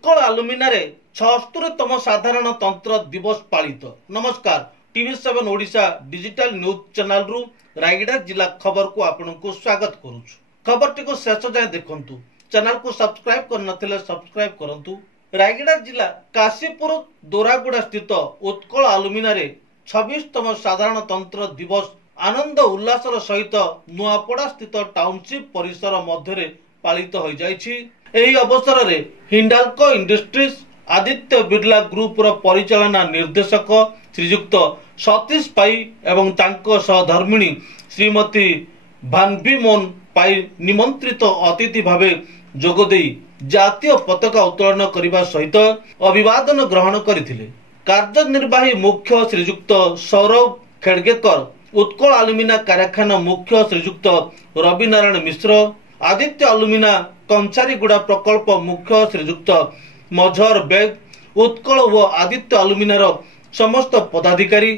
उत्कल आलुमिनारे 76तम साधारणतंत्र दिवस पालित। नमस्कार, TV7 Odisha digital news channel रु रायगड़ा जिला खबर को आपनको स्वागत करूछु। खबरटी को शेष जाए देखंतु। चैनल को सब्सक्राइब कर नथिले सब्सक्राइब करंतु। रायगड़ा जिला काशीपुर दोरागुड़ा स्थित उत्कल आलुमिनारे 26तम साधारणतंत्र दिवस आनंद उल्लासर सहित नुआपड़ा स्थित टाउनशिप परिसर मध्य पालित हो जाइछि। एही अवसर रे हिंडाल्को इंडस्ट्रीज आदित्य बिरला ग्रुप रो परिचालना निर्देशक श्रीयुक्त सतीश पाई एवं तांको सहधर्मिणी श्रीमती भानवी मोहन पाई निमंत्रित अतिथि भावे जोगदेई जातीय पताका उत्तोलन करने सहित अभिवादन ग्रहण करथिले। कार्यनिर्वाही मुख्य श्रीयुक्त सौरभ खेड़गेकर, उत्कल आलुमिना कारखाना मुख्य श्रीयुक्त रवि नारायण मिश्र, आदित्य आलुमिना कंचारीगुड़ा प्रकल्प मुख्य श्रीयुक्त मजहर बेग, उत्कल व आदित्य आलुमिनार समस्त पदाधिकारी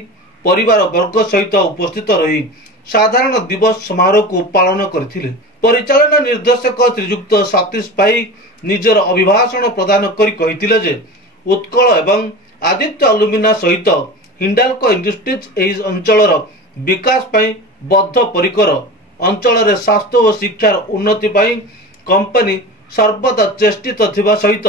परिवार वर्ग सहित उपस्थित रही साधारण दिवस समारोह को पालन करथिले। परिचालना निर्देशक श्रीयुक्त सतीश पाई निजर अभिभाषण प्रदान करी कहिथिले जे उत्कल एवं आदित्य आलुमिना सहित हिंडाल्को इंडस्ट्रीज एही अंचलर विकास पई बद्ध परिकर। अंचल रे स्वास्थ्य और शिक्षार उन्नति पई कंपनी सर्वदा चेष्टित थिबा सहित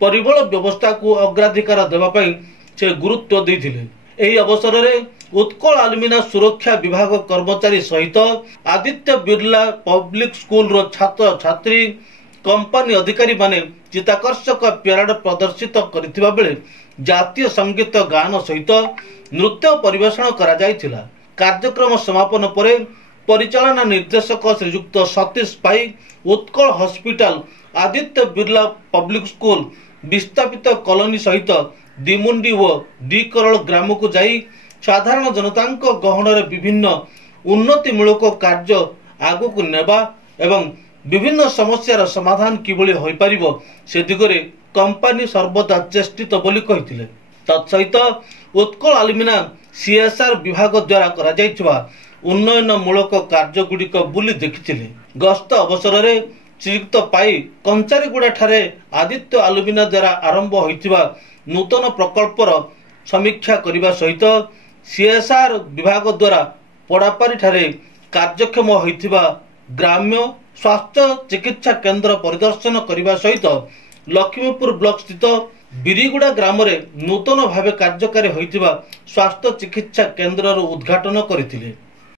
परिबल व्यवस्था को अग्राधिकार देबा पई से गुरुत्व दैथिले। एही अवसर रे उत्कल आलुमिना सुरक्षा विभाग कर्मचारी सहित आदित्य बिरला पब्लिक स्कूल रो छात्र छात्री कंपनी अधिकारी माने चित्ताकर्षक प्यारेड प्रदर्शित करथिबा बेले जातीय संगीत गान सहित नृत्य परिवेषण करा जायथिला। कार्यक्रम समापन परे परिचालना निर्देशक श्रीयुक्त Satish Pai Utkal hospital, Aditya Birla public school, विस्थापित कॉलोनी सहित दिमुंडी व डी करल ग्राम को जाई साधारण जनतांक गहन रे विभिन्न उन्नतिमूलक कार्य आगु को नेबा एवं विभिन्न समस्यार समाधान किभली होई परिबो से दिगरे कंपनी सर्वदा चेष्टित बोली कहिथिले। तत्सहित उत्कल आलुमिना CSR विभाग द्वारा करा जायथिबा उन्नयनमूलक कार्य गुड़िक बुली देखिथिले। गस्त अवसर रे श्रीयुक्त पाई कंचारीगुड़ा ठारे आदित्य आलुमिना द्वारा आरंभ होइथिबा नूतन प्रकल्पर समीक्षा करने सहित CSR विभाग द्वारा पड़ापारी ठारे कार्यक्षम होइथिबा ग्राम्य स्वास्थ्य चिकित्सा केंद्र परिदर्शन करने सहित लक्ष्मीपुर ब्लॉक स्थित बिरीगुड़ा ग्राम रे नूतन भावे कार्यकारी होइथिबा स्वास्थ्य चिकित्सा केंद्र उद्घाटन करथिले।